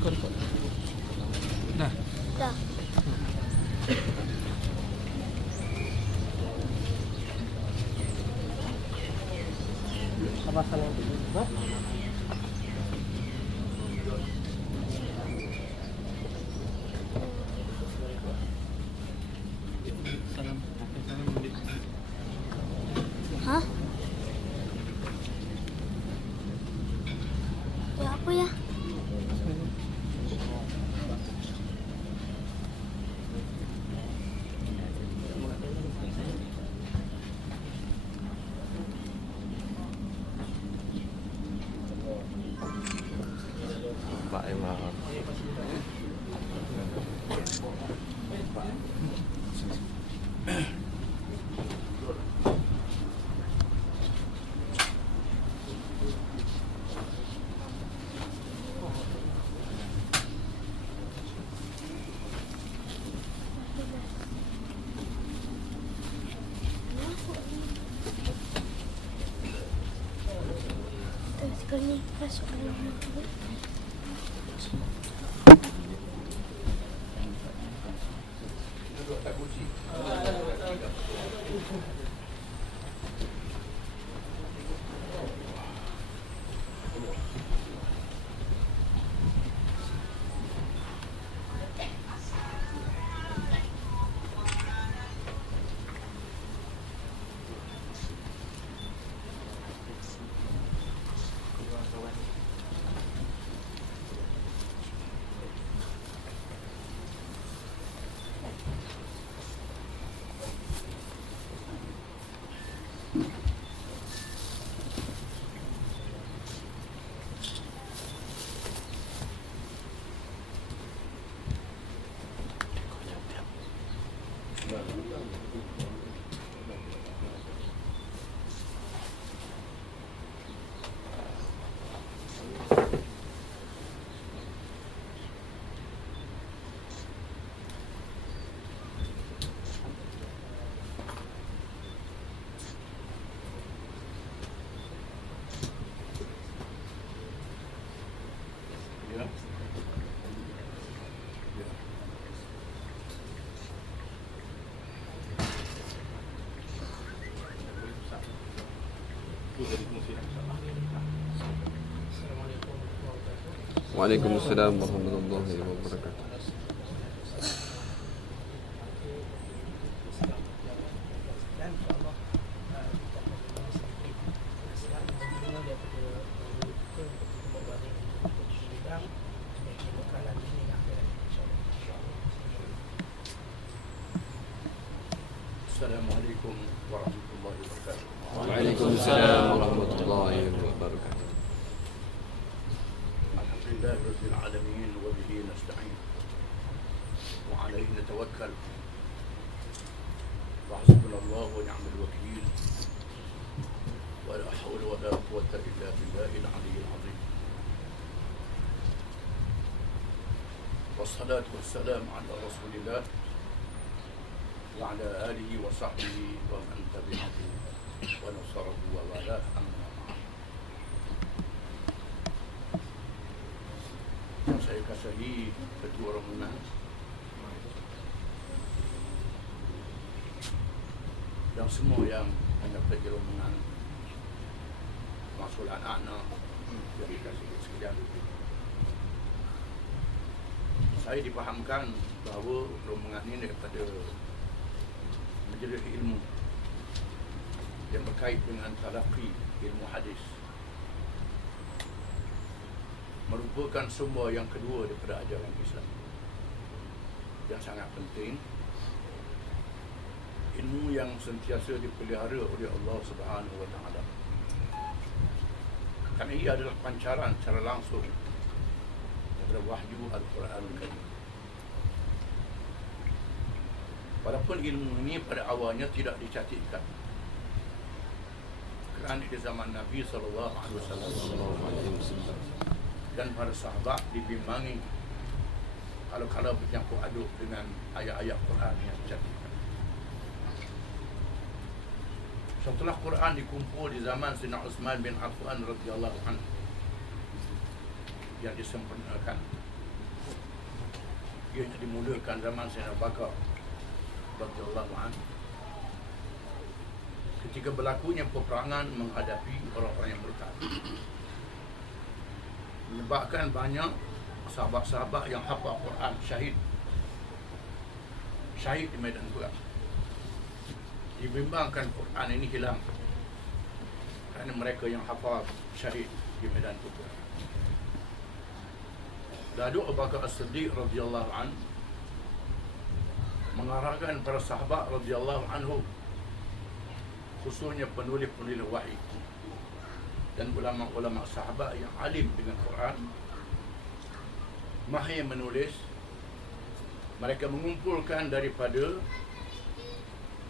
Ikut. Dah. Dah. Apa salah itu? Hah? Salam. Hah? Ya apa ya? Pak Imam. Sekali ni masuk dalam dulu. Waalaikumsalam warahmatullahi wabarakatuh. Assalamualaikum warahmatullahi wabarakatuh. Waalaikumsalam warahmatullahi wabarakatuh. Alhamdulillah rabbil alamin wa bihi nasta'in. Wa alayhi natawakkal. Wa hasbunallahu wa ni'mal wakeel. Wa la hawla wa la quwwata illa billahil aliyyil azim. Wassalatu wassalamu ala Rasulillah wa ala alihi wa sahbihi wa man tabi'ahu wa nasarahu wa walah, amma ba'd. Yang saya kasihi Ketua Rombongan dan semua yang menyertai rombongan, termasuk anak-anak yang dikasihi sekalian. Saya dipahamkan bahawa rombongan ini daripada majlis ilmu yang berkait dengan talaqi ilmu hadis, merupakan sumber yang kedua daripada ajaran Islam yang sangat penting, ilmu yang sentiasa dipelihara oleh Allah Subhanahu wa Ta'ala, kerana ia adalah pancaran secara langsung daripada wahyu Al-Quranul Karim. Walaupun ilmu ini pada awalnya tidak dicatatkan, kerana di zaman Nabi SAW dan para sahabat dibimbangi kalau bercampur aduk dengan ayat-ayat Quran yang dicatatkan. Setelah Quran dikumpul di zaman Sayyidina Uthman bin Affan radhiyallahu anhu yang disempurnakan, Ia dimulakan zaman Sayyidina Abu Bakar radhiyallahu anhu. Ketika berlakunya peperangan menghadapi orang-orang yang murtad, menyebabkan banyak sahabat-sahabat yang hafal Quran syahid di medan perang. Dibimbangkan Quran ini hilang kerana mereka yang hafal syahid di medan perang. Lalu Abu Bakar As-Siddiq radhiyallahu anhu mengarahkan para sahabat radhiyallahu anhu, khususnya penulis-penulis wahyu dan ulama-ulama sahabat yang alim dengan Quran, mahir menulis. Mereka mengumpulkan daripada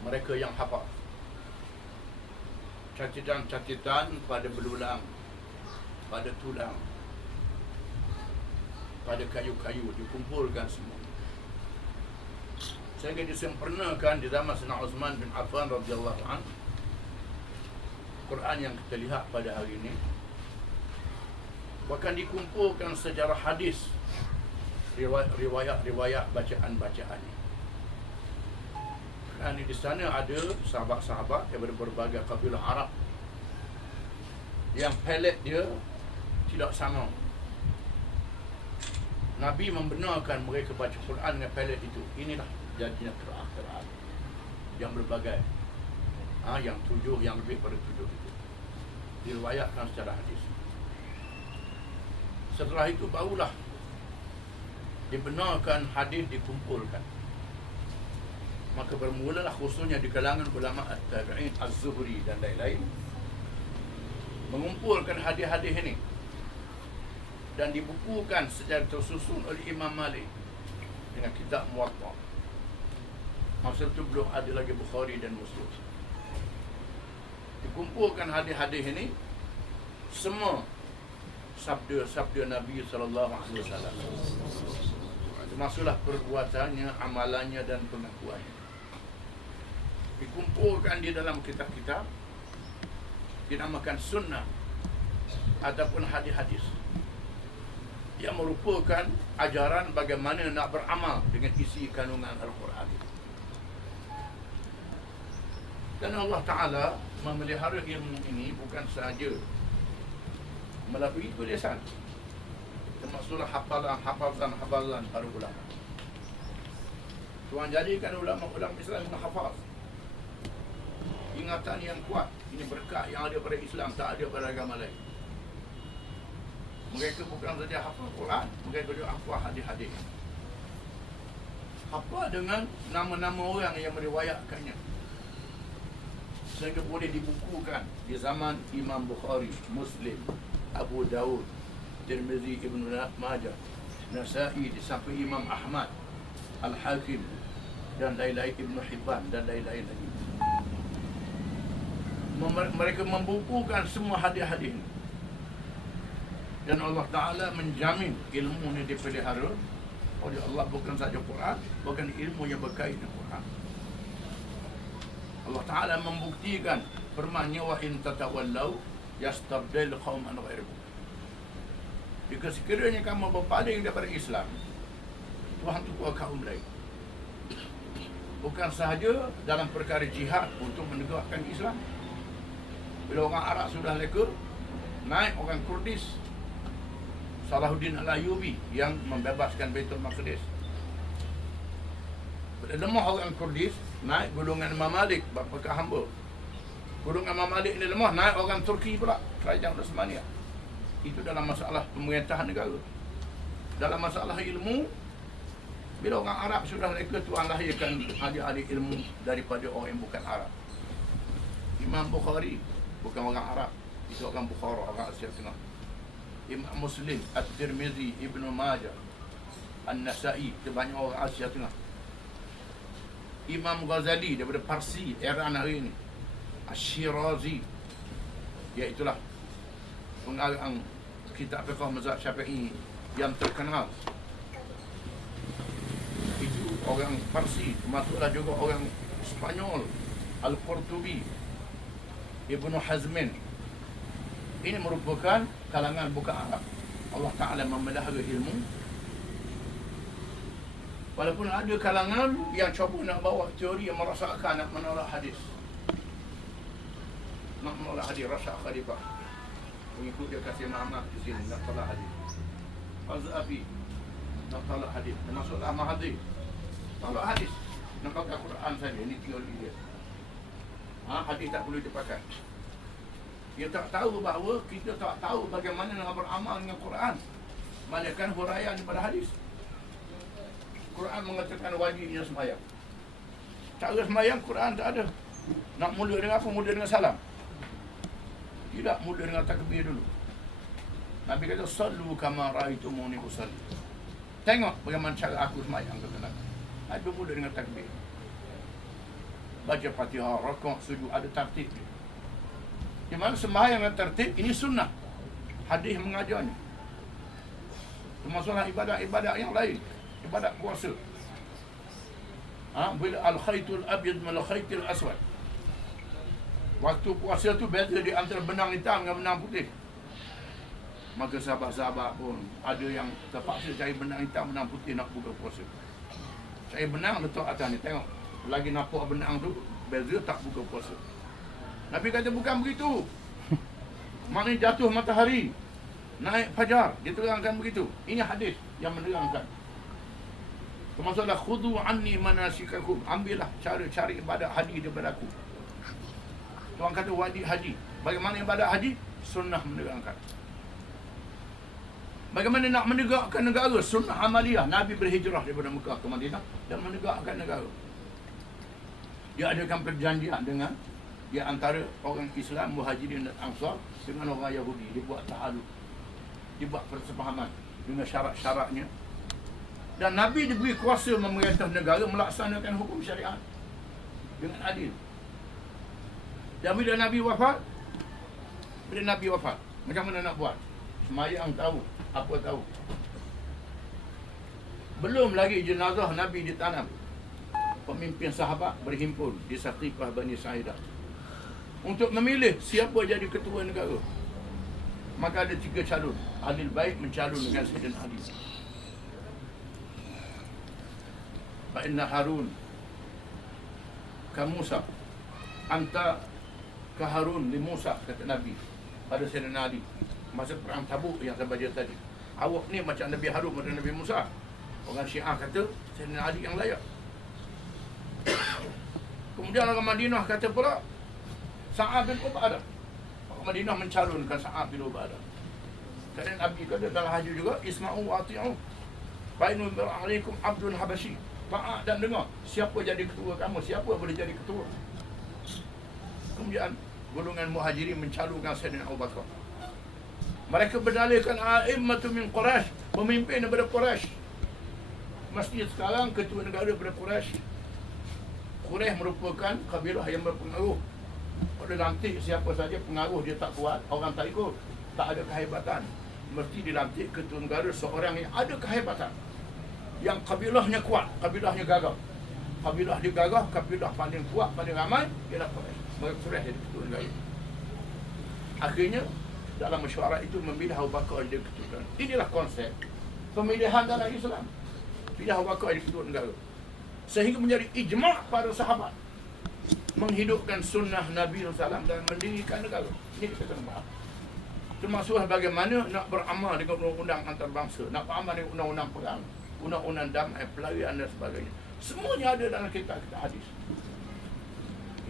mereka yang hafal catatan-catatan pada belulang, pada tulang, pada kayu-kayu, dikumpulkan semua sehingga disempurnakan di zaman Sayyidina Uthman bin Affan radhiyallahu anhu. Quran yang kita lihat pada hari ini bahkan dikumpulkan sejarah hadis, riwayat bacaan-bacaan. Dan di sana ada sahabat-sahabat daripada berbagai kabilah Arab yang pelet dia tidak sama. Nabi membenarkan mereka baca Quran dengan pelet itu. Inilah jadinya qiraat yang berbagai, yang 7, yang lebih pada 7 itu diriwayatkan secara hadis. Setelah itu barulah dibenarkan hadis dikumpulkan. Maka bermulalah khususnya di kalangan ulama at-tabi'in, Az-Zuhri dan lain-lain mengumpulkan hadis-hadis ini dan dibukukan secara tersusun oleh Imam Malik dengan kitab Muwatta. Masa itu belum ada lagi Bukhari dan Muslim. Dikumpulkan hadis-hadis ini semua sabda-sabda Nabi sallallahu alaihi wasallam. Termasuklah perbuatannya, amalannya dan pengakuannya. Dikumpulkan di dalam kitab-kitab dinamakan sunnah ataupun hadis-hadis yang merupakan ajaran bagaimana nak beramal dengan isi kandungan Al-Quran. Dan Allah Ta'ala memelihara ilmu ini bukan sahaja melalui tulisan, termasuklah hafalan para ulama. Tuhan jadikan ulama-ulama Islam menghafaz, ingatan yang kuat. Ini berkat yang ada pada Islam, tak ada pada agama lain. Mereka bukan saja hafal Quran, mereka juga hafal hadis-hadis. Hafal dengan nama-nama orang yang meriwayatkannya, sehingga boleh dibukukan di zaman Imam Bukhari, Muslim, Abu Daud, Tirmizi, Ibn Majah, Nasa'i, sampai Imam Ahmad, Al-Hakim dan lain-lain, Ibn Hibban dan lain-lain lagi. Mereka membukukan semua hadis-hadis ini. Dan Allah Ta'ala menjamin ilmu ini dipelihara oleh Allah, bukan saja Quran, bukan ilmu yang berkait dengan Quran. Allah Ta'ala membuktikan firman-Nya, wa in tatawallau yastabdil qauman ghairukum. Jika sekiranya kamu berpaling daripada Islam, Tuhan tukar kaum lain. Bukan sahaja dalam perkara jihad untuk menegakkan Islam. Bila orang Arab sudah leka, naik orang Kurdis, Salahuddin Al-Ayyubi yang membebaskan Baitul Maqdis. Bila lemah orang Kurdis, naik golongan Imam Malik, bapakah hamba. Golongan Imam Malik ni lemah, naik orang Turki pula, Kerajaan Osmania. Itu dalam masalah pemerintahan negara. Dalam masalah ilmu, bila orang Arab sudah leka, Tuhan lahirkan ahli-ahli ilmu daripada orang yang bukan Arab. Imam Bukhari bukan orang Arab, itu orang Bukhara, orang Asia Tengah. Imam Muslim, At-Tirmizi, Ibn Majah, An-Nasa'i, itu banyak orang Asia Tengah. Imam Ghazali daripada Parsi, Iran hari ini. Ash-Shirazi, iaitulah pengarang kitab fiqh mazhab Syafi'i yang terkenal. Itu orang Parsi, termasuklah juga orang Spanyol, Al-Qurtubi, Ibnu Hazmin. Ini merupakan kalangan bukan Arab. Allah Ta'ala memelihara ilmu Walaupun ada kalangan yang cuba nak bawa teori yang merasakan nak menolak hadis. Nak menolak hadis, rasa khalifah. Mengikut dia kasih Muhammad di sini, nak tolak hadis. Al-Zahabi, nak tolak hadis. Termasuklah Mahdi, tolak hadis. Nak pakai Quran saja, ini teori dia. Hadis tak perlu dipakai. Dia tak tahu bahawa kita tak tahu bagaimana nak beramal dengan Quran. Malaikat huraian daripada hadis. Quran mengatakan wajibnya sembahyang. Cara sembahyang Quran tak ada. Nak mula dengan apa? Mula dengan salam. Tidak mula dengan takbir dulu. Nabi kata sallu kama ra'aitumuni usalli. Tengok bagaimana cara aku sembahyang, kata Nabi. Ada mula dengan takbir. Baca Fatihah, rakaat, sujud, ada tertib. Di mana sembahyang yang tertib ini sunnah. Hadis mengajarnya. Termasuklah ibadat-ibadat yang lain. Ibadat puasa. Bila al-khaytul abyad min al-khaytil aswad. Waktu puasa tu beza di antara benang hitam dengan benang putih. Maka sahabat-sahabat pun ada yang terpaksa cari benang hitam, benang putih nak buka puasa. Cari benang letak atas ni, tengok. Lagi nampak benang tu, beza tak buka puasa. Nabi kata bukan begitu. Maknanya jatuh matahari, naik fajar, dia terangkan begitu. Ini hadis yang menerangkan. Termasuklah khudu anni manasikakum. Ambillah cara-cara ibadat haji daripada aku. Tuan kata wajib haji. Bagaimana ibadat haji? Sunnah menerangkan. Bagaimana nak menegakkan negara? Sunnah amaliyah. Nabi berhijrah daripada Mekah ke Madinah dan menegakkan negara. Dia adakan perjanjian dengan di antara orang Islam, Muhajirin dan Ansar dengan orang Yahudi. Dia buat tahaluf. Dia buat persefahaman dengan syarat-syaratnya. Dan Nabi diberi kuasa memerintah negara melaksanakan hukum syariat dengan adil. Dan bila Nabi wafat, macam mana nak buat? Semayang tahu, apa tahu. Belum lagi jenazah Nabi ditanam. Pemimpin sahabat berhimpun di Saqifah Bani Sa'idah untuk memilih siapa jadi ketua negara. Maka ada 3 calon. Ahlul Bait mencalon dengan Sayyidina Ali. Fa'inna Harun ka Musa, anta ka Harun li Musa, kata Nabi pada Sayyidina Ali masa perang Tabuk yang saya baca tadi. Awak ni macam Nabi Harun pada Nabi Musa. Orang Syiah kata Sayyidina Ali yang layak. Kemudian orang Madinah kata pula Sa'ad bin Ubadah. Orang Madinah mencalonkan Sa'ad bin Ubadah. Kerana Nabi kata dalam hadis juga, isma'u wa ati'u fa inna alaikum abdun habashi. Taat dan dengar. Siapa jadi ketua kamu? Siapa boleh jadi ketua? Kemudian golongan Muhajirin mencalonkan Sayyidina Abu Bakar. Mereka berdalilkan a'immatu min Quraisy, pemimpin daripada Quraisy. Mesti sekarang ketua negara daripada Quraisy. Quraisy merupakan kabilah yang berpengaruh. Pada lantik siapa saja pengaruh dia tak kuat, orang tak ikut, tak ada kehebatan. Mesti dilantik ketua negara seorang yang ada kehebatan, yang kabilahnya kuat, kabilahnya gagah. Kabilah dia gagah, kabilah paling kuat, paling ramai ialah Quraisy. Mereka Quraisy jadi ketua negara. Akhirnya dalam mesyuarat itu memilih Abu Bakar jadi ketua negara. Inilah konsep pemilihan dalam Islam. Pilih Abu Bakar jadi ketua negara. Sehingga menjadi ijma' para sahabat menghidupkan sunnah Nabi SAW dan mendirikan negara. Ini kita kena faham. Termasuk bagaimana nak beramal dengan undang-undang antarabangsa, nak beramal dengan undang-undang perang, undang-undang damai, pelarian dan sebagainya. Semuanya ada dalam kitab hadis.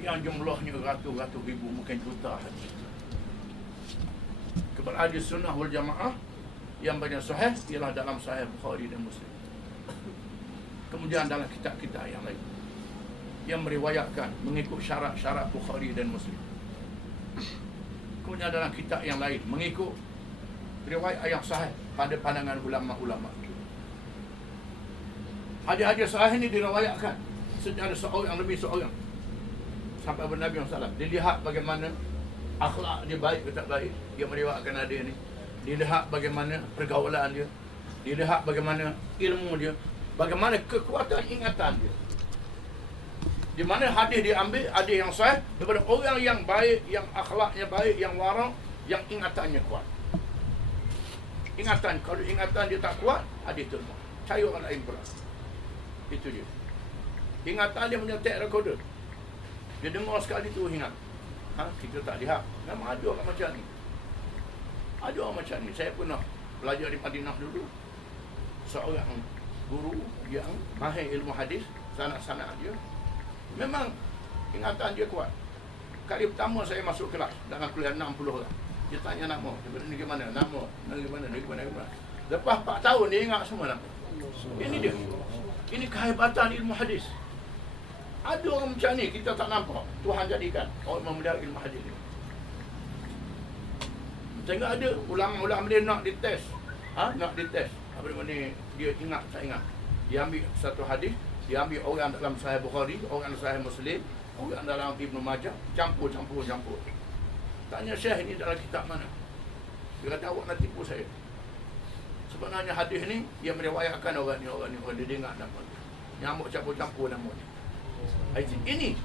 Yang jumlahnya ratus-ratus ribu, mungkin juta hadis. Keberadaan sunnah wal jamaah yang banyak sahih ialah dalam Sahih Bukhari dan Muslim. Kemudian dalam kitab-kitab yang lain yang meriwayatkan mengikut syarat-syarat Bukhari dan Muslim. Kemudian dalam kitab yang lain mengikut riwayat yang sahih pada pandangan ulama-ulama. Hadis-hadis sahih ini diriwayatkan secara seorang lebih seorang sampai Nabi SAW. Dilihat bagaimana akhlak dia baik ke tak baik, dia meriwayatkan hadis ini. Dilihat bagaimana pergaulan dia, dilihat bagaimana ilmu dia, bagaimana kekuatan ingatan dia. Di mana hadis diambil, hadis yang sahih daripada orang yang baik, yang akhlaknya baik, yang wara', yang ingatannya kuat. Ingatan, kalau ingatan dia tak kuat, hadis tu percaya orang lain pula. Itu dia. Ingatan dia punya tape recorder. Dia dengar sekali tu ingat. Kita tak lihat. Memang ada orang macam ni. Ada orang macam ni. Saya pernah belajar di Madinah dulu. Seorang guru yang mahir ilmu hadis, sanad-sanad dia. Memang ingatan dia kuat. Kali pertama saya masuk kelas dalam kuliah 60 orang. Dia tanya nama. Dia berani ke mana? Nama. Negeri mana? Lepas 4 tahun dia ingat semua nama. Ini dia. Ini kehebatan ilmu hadis. Ada orang macam ni kita tak nampak. Tuhan jadikan orang memelihara ilmu hadis ni. Sehingga ada ulama-ulama dia nak dites. Nak dites. Apa ni dia ingat tak ingat. Dia ambil satu hadis, dia ambil orang dalam Sahih Bukhari, orang dalam Sahih Muslim, orang dalam Ibnu Majah, campur. Tanya Syekh, ini dalam kitab mana? Dia kata awak nak tipu saya. Sebenarnya hadis ni dia meriwayatkan orang ni dia dengar nama dia. Nyamuk campur nama dia. Ini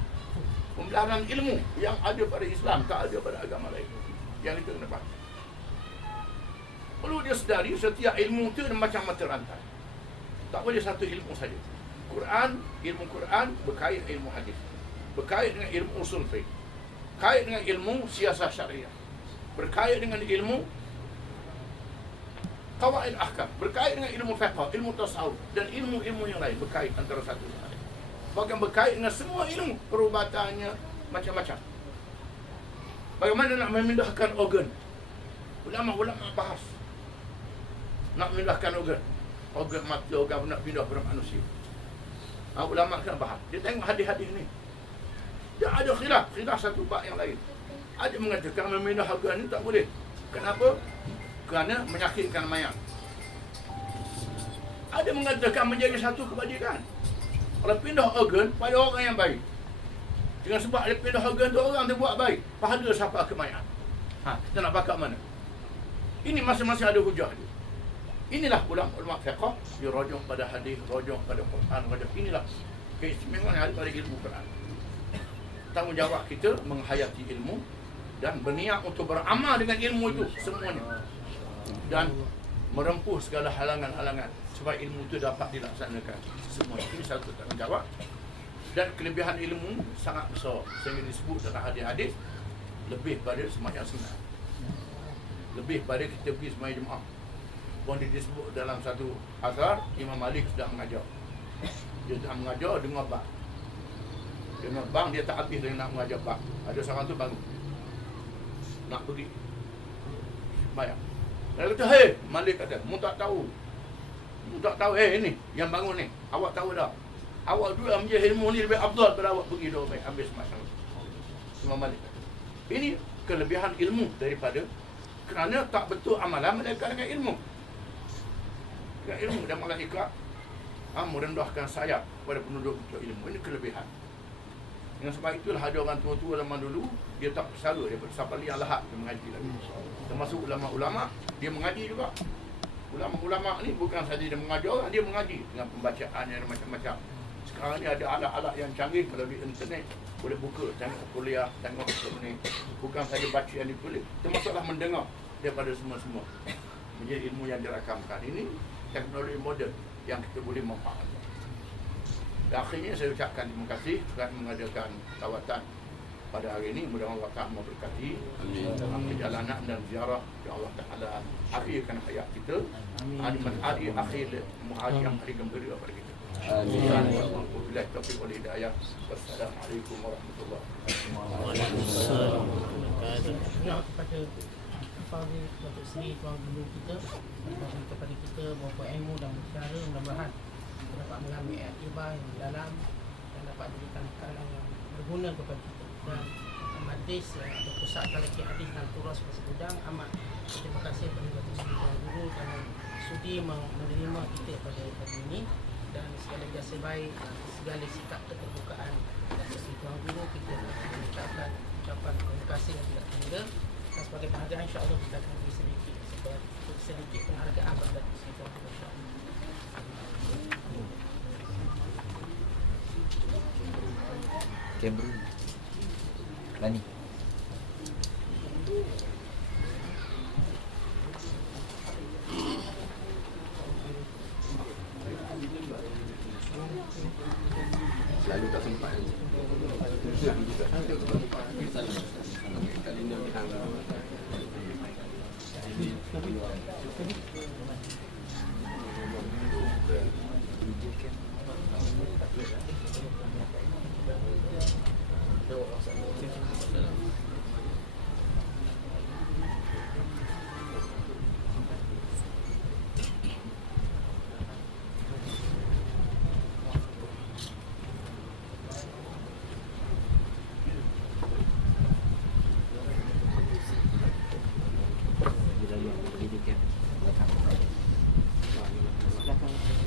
pembelajaran ilmu yang ada pada Islam, tak ada pada agama lain. Yang itu kena faham. Perlu dia sedari setiap ilmu itu macam mata rantai. Tak boleh satu ilmu saja. Ilmu Quran berkait ilmu hadis, berkait dengan ilmu usul fiqh, berkait dengan ilmu siasat syariah, berkait dengan ilmu qawaid ahkam, berkait dengan ilmu fiqh, ilmu tasawuf dan ilmu-ilmu yang lain berkait antara satu sama lain. Bahkan berkait dengan semua ilmu, perubatannya macam-macam. Bagaimana nak memindahkan organ? Ulama-ulama bahas nak memindahkan organ mata, organ nak pindah pada manusia. Ulama kena bahas. Dia tengok hadis-hadis ni. Dia ada khilaf satu bab yang lain. Ada mengatakan memindah organ ni tak boleh. Kenapa? Kerana menyakitkan mayat. Ada mengatakan menjadi satu kebajikan. Kalau pindah organ pada orang yang baik. Dengan sebab dia pindah organ tu orang dia buat baik, pahala siapa ke mayat. Kita nak pakat mana? Ini masing-masing ada hujah dia. Inilah ulama fiqh, dia rujuk pada hadis, rujuk pada Quran, rujuk. Inilah keistimewaan yang ada pada ilmu Quran. Tanggungjawab kita menghayati ilmu dan berniat untuk beramal dengan ilmu itu semuanya. Dan merempuh segala halangan-halangan supaya ilmu itu dapat dilaksanakan semua. Ini satu tanggungjawab. Dan kelebihan ilmu sangat besar sehingga disebut dalam hadis-hadis lebih pada sembahyang sunat, lebih pada kita pergi sembahyang Jumaat. Pun disebut dalam satu asar, Imam Malik sedang mengajar. Dia sedang mengajar dengar bang. Dengar bang, dia tak habis dengan nak mengajar bang. Ada seorang tu bangun nak pergi sembahyang. Dia kata, "Hei," Malik kata, "mu tak tahu. Ini yang bangun ni. Awak tahu dah. Awak dua ambil ilmu ni lebih afdal daripada awak pergi dua baik ambil sembahyang." Imam Malik kata. Ini kelebihan ilmu daripada kerana tak betul amalan mereka dengan ilmu. Dengan ilmu dan malaikat merendahkan sayap kepada penduduk untuk ilmu. Ini kelebihan. Dengan sebab itulah ada orang tua-tua zaman dulu, dia tak bersara daripada Sapali Al-Lahad dia mengaji lagi. Termasuk ulama-ulama, dia mengaji juga. Ulama-ulama ni bukan saja dia mengajar orang, dia mengaji dengan pembacaan yang macam-macam. Sekarang ni ada alat-alat yang canggih melalui internet, boleh buka, tengok kuliah, tengok ni. Bukan saja baca yang ditulis, termasuklah mendengar daripada semua-semua. Menjadi ilmu yang dirakamkan. Ini teknologi moden yang kita boleh manfaatkan. Dan akhirnya saya ucapkan terima kasih kerana mengadakan lawatan pada hari ini. Mudah-mudahan Allah Ta'ala memberkati dalam perjalanan dan ziarah. Ya Allah Ta'ala akhirkan hayat kita. Hari akhir muhajir yang paling gembira pada kita. Wabillahi taufiq wal hidayah. Wassalamualaikum warahmatullahi wabarakatuh. Kepada Fahri, Datuk Seri, Tuan Guru kita, kepada kita mempunyai ilmu dan berbicara, mudah-mudahan kita dapat mengambil akibah yang dalam dan dapat memberikan perkalaan yang berguna kepada kita. Dan Madis atau Pusat Talaki Hadis dan Turas Pasir Gudang amat terima kasih kepada Datuk Seri Tuan Guru kerana sudi menerima kita pada hari ini, dan segala jasa baik, segala sikap keterbukaan Datuk Seri Tuan Guru kita mengucapkan ucapan terima kasih yang tidak terhingga. Dan sebagai penghargaan, insya-Allah kita akan beri sedikit penghargaan kepada Datuk Seri Tuan Guru, insya-Allah. Cameron Lani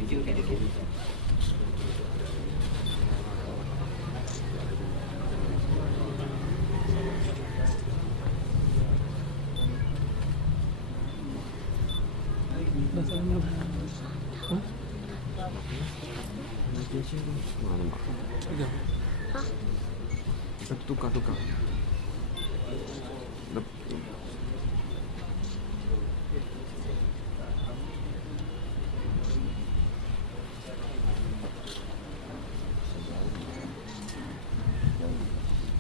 tunjukkan dulu. Mana mak? Hah? Tukar.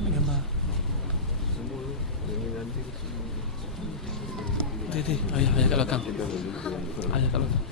Gambar. Dede, ayah kat belakang. Ayah kat belakang.